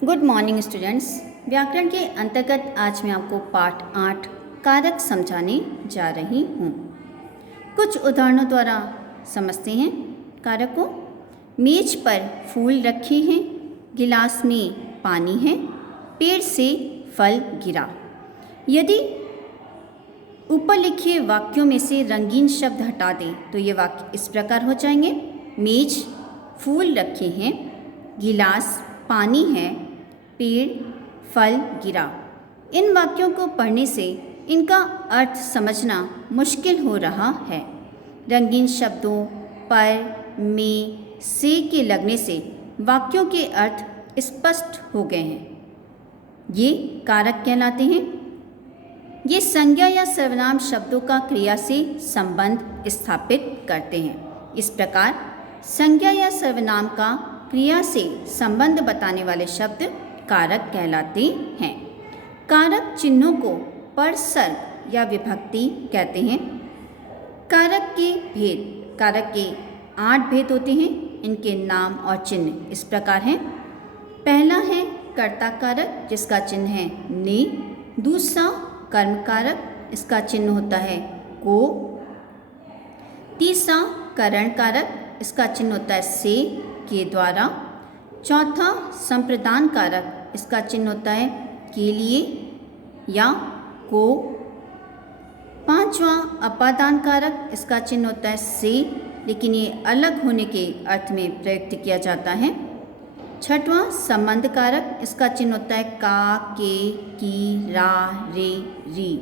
Good morning students. व्याकरण के अंतर्गत आज मैं आपको पाठ 8 कारक समझाने जा रही हूँ। कुछ उदाहरणों द्वारा समझते हैं कारक को। मेज पर फूल रखे हैं, गिलास में पानी है, पेड़ से फल गिरा। यदि ऊपर लिखे वाक्यों में से रंगीन शब्द हटा दें तो ये वाक्य इस प्रकार हो जाएंगे। मेज, फूल रखे हैं, गिलास, पानी है, पेड़, फल गिरा। इन वाक्यों को पढ़ने से इनका अर्थ समझना मुश्किल हो रहा है। रंगीन शब्दों पर, में, से के लगने से वाक्यों के अर्थ स्पष्ट हो गए हैं। ये कारक कहलाते हैं। ये संज्ञा या सर्वनाम शब्दों का क्रिया से संबंध स्थापित करते हैं। इस प्रकार संज्ञा या सर्वनाम का क्रिया से संबंध बताने वाले शब्द कारक कहलाते हैं। कारक चिन्हों को परसर्ग या विभक्ति कहते हैं। कारक के भेद। कारक के 8 भेद होते हैं। इनके नाम और चिन्ह इस प्रकार हैं। पहला है कर्ता कारक, जिसका चिन्ह है ने। दूसरा कर्म कारक, इसका चिन्ह होता है को। तीसरा करण कारक, इसका चिन्ह होता है से, के द्वारा। चौथा संप्रदान कारक, इसका चिन्ह होता है के लिए या को। पांचवा अपादान कारक, इसका चिन्ह होता है से, लेकिन ये अलग होने के अर्थ में प्रयुक्त किया जाता है। छठवां संबंध कारक, इसका चिन्ह होता है का, के, की, रा, रे, री।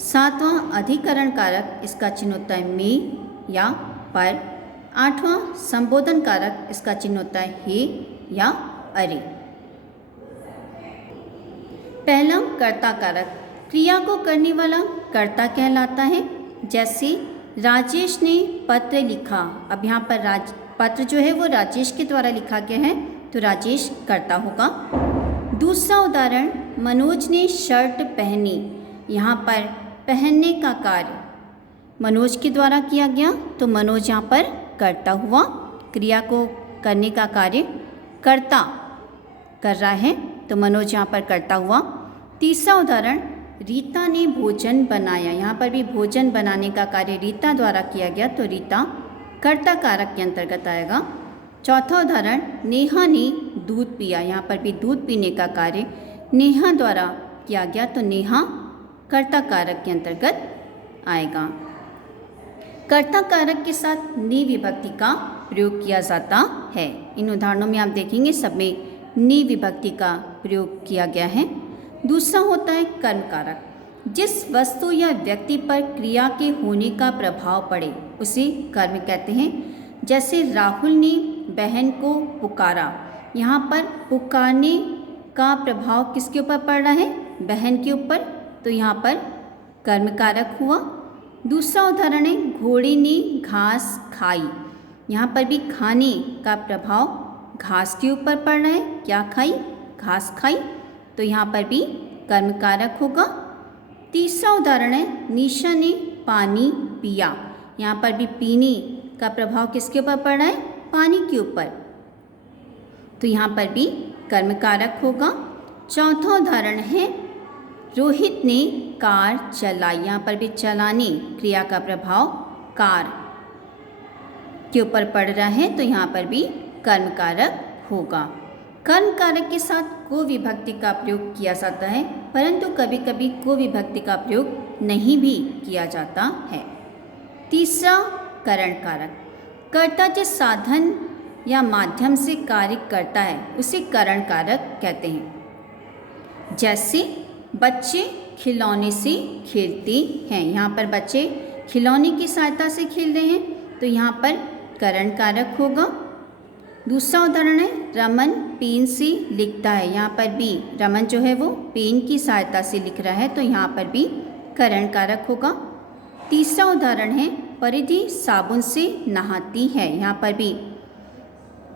सातवां अधिकरण कारक, इसका चिन्ह होता है में या पर। आठवां संबोधन कारक, इसका चिन्ह होता है हे या अरे। पहला कर्ता कारक, क्रिया को करने वाला कर्ता कहलाता है। जैसे राजेश ने पत्र लिखा। अब यहाँ पर पत्र जो है वो राजेश के द्वारा लिखा गया है, तो राजेश कर्ता होगा। दूसरा उदाहरण, मनोज ने शर्ट पहनी। यहाँ पर पहनने का कार्य मनोज के द्वारा किया गया, तो मनोज यहाँ पर कर्ता हुआ। क्रिया को करने का कार्य कर्ता कर रहा है, तो मनोज यहाँ पर कर्ता हुआ। तीसरा उदाहरण, रीता ने भोजन बनाया। यहाँ पर भी भोजन बनाने का कार्य रीता द्वारा किया गया, तो रीता कर्ता कारक के अंतर्गत आएगा। चौथा उदाहरण, नेहा ने दूध पिया। यहाँ पर भी दूध पीने का कार्य नेहा द्वारा किया गया, तो नेहा कर्ता कारक के अंतर्गत आएगा। कर्ता कारक के साथ नि विभक्ति का प्रयोग किया जाता है। इन उदाहरणों में आप देखेंगे सब में नि विभक्ति का प्रयोग किया गया है। दूसरा होता है कर्म कारक, जिस वस्तु या व्यक्ति पर क्रिया के होने का प्रभाव पड़े उसे कर्म कहते हैं। जैसे राहुल ने बहन को पुकारा। यहाँ पर पुकारने का प्रभाव किसके ऊपर पड़ रहा है? बहन के ऊपर, तो यहाँ पर कर्म कारक हुआ। दूसरा उदाहरण है, घोड़े ने घास खाई। यहाँ पर भी खाने का प्रभाव घास के ऊपर पड़ रहा है। क्या खाई? घास खाई, तो यहाँ पर भी कर्म कारक होगा। तीसरा उदाहरण है, निशा ने पानी पिया। यहाँ पर भी पीने का प्रभाव किसके ऊपर पड़ रहा है? पानी के ऊपर, तो यहाँ पर भी कर्म कारक होगा। चौथा उदाहरण है, रोहित ने कार चलाई। यहाँ पर भी चलाने क्रिया का प्रभाव कार के ऊपर पड़ रहा है, तो यहाँ पर भी कर्म कारक होगा। कर्म कारक के साथ को विभक्ति का प्रयोग किया जाता है, परंतु कभी कभी को विभक्ति का प्रयोग नहीं भी किया जाता है। तीसरा करण कारक, कर्ता जिस साधन या माध्यम से कार्य करता है उसे करण कारक कहते हैं। जैसे बच्चे खिलौने से खेलते हैं। यहाँ पर बच्चे खिलौने की सहायता से खेल रहे हैं, तो यहाँ पर करण कारक होगा। दूसरा उदाहरण है, रमन पेन से लिखता है। यहाँ पर भी रमन जो है वो पेन की सहायता से लिख रहा है, तो यहाँ पर भी करण कारक होगा। तीसरा उदाहरण है, परिधि साबुन से नहाती है। यहाँ पर भी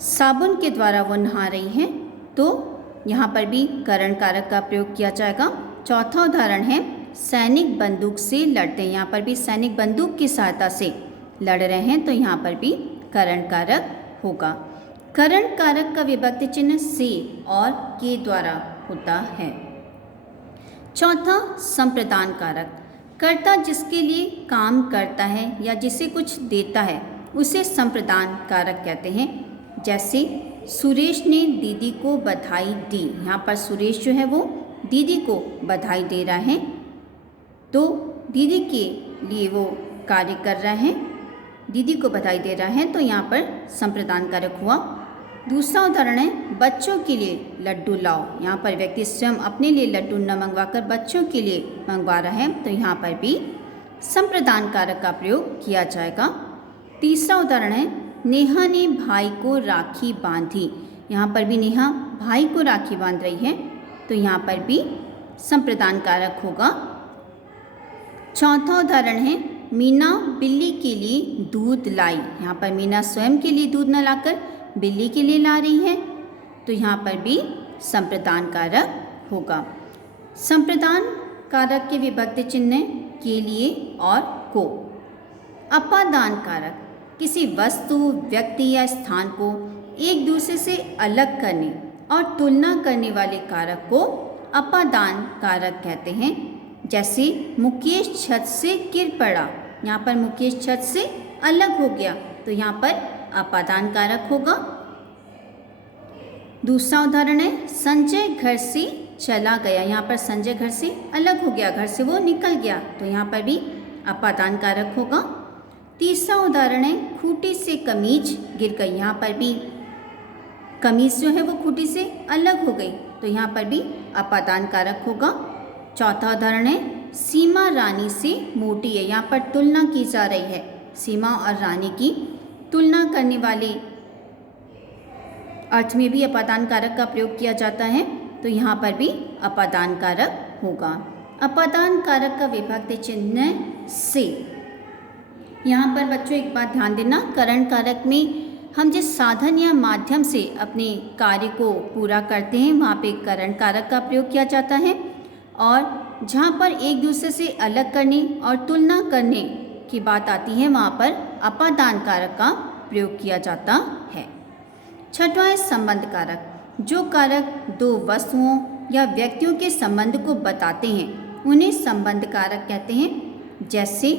साबुन के द्वारा वो नहा रही है, तो यहाँ पर भी करण कारक का प्रयोग किया जाएगा। चौथा उदाहरण है, सैनिक बंदूक से लड़ते हैं। यहाँ पर भी सैनिक बंदूक की सहायता से लड़ रहे हैं, तो यहाँ पर भी करण कारक होगा। करण कारक का विभक्ति चिन्ह से और के द्वारा होता है। चौथा, संप्रदान कारक। कर्ता जिसके लिए काम करता है या जिसे कुछ देता है उसे संप्रदान कारक कहते हैं। जैसे सुरेश ने दीदी को बधाई दी। यहाँ पर सुरेश जो है वो दीदी को बधाई दे रहा है, तो दीदी के लिए वो कार्य कर रहा है, दीदी को बधाई दे रहा है, तो यहाँ पर संप्रदान कारक हुआ। दूसरा उदाहरण है, बच्चों के लिए लड्डू लाओ। यहाँ पर व्यक्ति स्वयं अपने लिए लड्डू न मंगवाकर बच्चों के लिए मंगवा रहा है, तो यहाँ पर भी संप्रदान कारक का प्रयोग किया जाएगा। तीसरा उदाहरण है, नेहा ने भाई को राखी बांधी। यहाँ पर भी नेहा भाई को राखी बांध रही है, तो यहाँ पर भी संप्रदान कारक होगा। चौथा उदाहरण है, मीना बिल्ली के लिए दूध लाई। यहाँ पर मीना स्वयं के लिए दूध न लाकर बिल्ली के लिए ला रही है, तो यहाँ पर भी संप्रदान कारक होगा। संप्रदान कारक के विभक्ति चिन्ह के लिए और को। अपादान कारक, किसी वस्तु, व्यक्ति या स्थान को एक दूसरे से अलग करने और तुलना करने वाले कारक को अपादान कारक कहते हैं। जैसे मुकेश छत से गिर पड़ा। यहाँ पर मुकेश छत से अलग हो गया, तो यहाँ पर अपादान कारक होगा। दूसरा उदाहरण है, संजय घर से चला गया। यहाँ पर संजय घर से अलग हो गया, घर से वो निकल गया, तो यहाँ पर भी अपादान कारक होगा। तीसरा उदाहरण है, खूंटी से कमीज गिर गई। यहाँ पर भी कमीज जो है वो खूंटी से अलग हो गई, तो यहाँ पर भी अपादान कारक होगा। चौथा उदाहरण है, सीमा रानी से मोटी है। यहाँ पर तुलना की जा रही है, सीमा और रानी की तुलना करने वाले अर्थ में भी अपादान कारक का प्रयोग किया जाता है, तो यहाँ पर भी अपादान कारक होगा। अपादान कारक का विभक्ति चिन्ह से। यहाँ पर बच्चों एक बात ध्यान देना, करण कारक में हम जिस साधन या माध्यम से अपने कार्य को पूरा करते हैं वहाँ पे करण कारक का प्रयोग किया जाता है, और जहाँ पर एक दूसरे से अलग करने और तुलना करने की बात आती है वहाँ पर अपादान कारक का प्रयोग किया जाता है। छठवां है, संबंध कारक। जो कारक दो वस्तुओं या व्यक्तियों के संबंध को बताते हैं उन्हें संबंध कारक कहते हैं। जैसे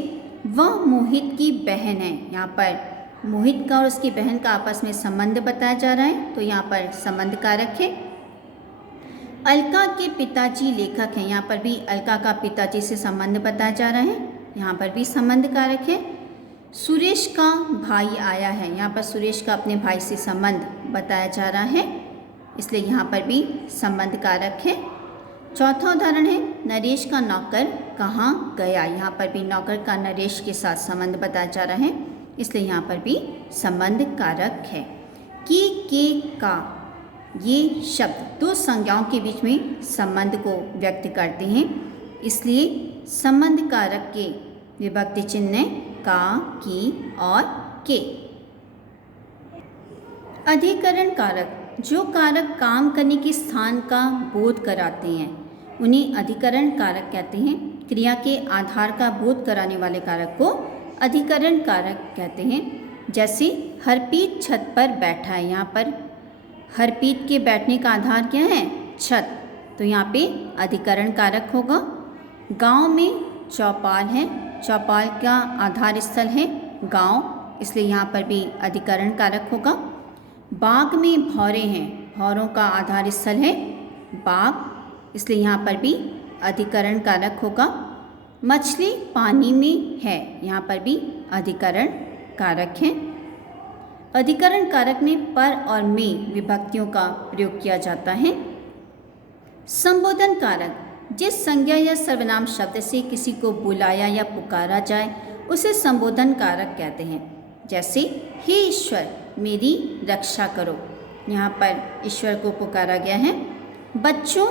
वह मोहित की बहन है। यहाँ पर मोहित का और उसकी बहन का आपस में संबंध बताया जा रहा है, तो यहाँ पर संबंध कारक है। अलका के पिताजी लेखक हैं। यहाँ पर भी अलका का पिताजी से संबंध बताया जा रहा है, यहाँ पर भी संबंध कारक है। सुरेश का भाई आया है। यहाँ पर सुरेश का अपने भाई से संबंध बताया जा रहा है, इसलिए यहाँ पर भी संबंध कारक है। चौथा उदाहरण है, नरेश का नौकर कहाँ गया। यहाँ पर भी नौकर का नरेश के साथ संबंध बताया जा रहा है, इसलिए यहाँ पर भी संबंध कारक है। की, के, का, ये शब्द दो संज्ञाओं के बीच में संबंध को व्यक्त करते हैं, इसलिए संबंध कारक के विभक्ति चिन्ह का, की और के। अधिकरण कारक। जो कारक काम करने के स्थान का बोध कराते हैं उन्हें अधिकरण कारक कहते हैं। क्रिया के आधार का बोध कराने वाले कारक को अधिकरण कारक कहते हैं। जैसे हरप्रीत छत पर बैठा है। यहाँ पर हरप्रीत के बैठने का आधार क्या है? छत, तो यहाँ पे अधिकरण कारक होगा। गांव में चौपाल है। चौपाल का आधार स्थल है गांव, इसलिए यहाँ पर भी अधिकरण कारक होगा। बाग में भौरे हैं। भौरों का आधार स्थल है बाग, इसलिए यहाँ पर भी अधिकरण कारक होगा। मछली पानी में है। यहाँ पर भी अधिकरण कारक है। अधिकरण कारक में पर और में विभक्तियों का प्रयोग किया जाता है। संबोधन कारक। जिस संज्ञा या सर्वनाम शब्द से किसी को बुलाया या पुकारा जाए उसे संबोधन कारक कहते हैं। जैसे हे ईश्वर मेरी रक्षा करो, यहाँ पर ईश्वर को पुकारा गया है। बच्चों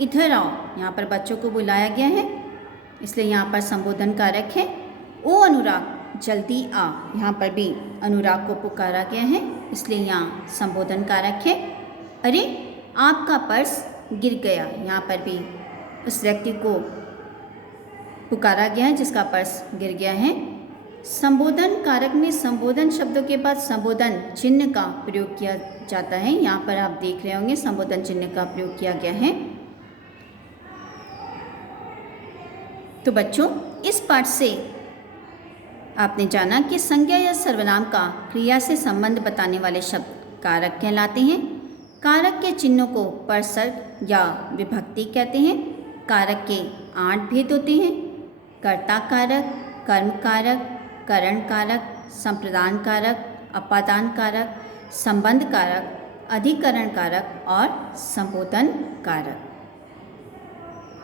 इधर आओ, यहाँ पर बच्चों को बुलाया गया है, इसलिए यहाँ पर संबोधन कारक है। ओ अनुराग जल्दी आ, यहाँ पर भी अनुराग को पुकारा गया है, इसलिए यहाँ संबोधन कारक है। अरे आपका पर्स गिर गया, यहाँ पर भी उस व्यक्ति को पुकारा गया है जिसका पर्स गिर गया है, संबोधन कारक में संबोधन शब्दों के बाद संबोधन चिन्ह का प्रयोग किया जाता है। यहाँ पर आप देख रहे होंगे संबोधन चिन्ह का प्रयोग किया गया है। तो बच्चों, इस पाठ से आपने जाना कि संज्ञा या सर्वनाम का क्रिया से संबंध बताने वाले शब्द कारक कहलाते हैं। कारक के चिन्हों को परसर्ग या विभक्ति कहते हैं। कारक के 8 भेद होते हैं: कर्ता कारक, कर्म कारक, करण कारक, संप्रदान कारक, अपादान कारक, संबंध कारक, अधिकरण कारक और संबोधन कारक।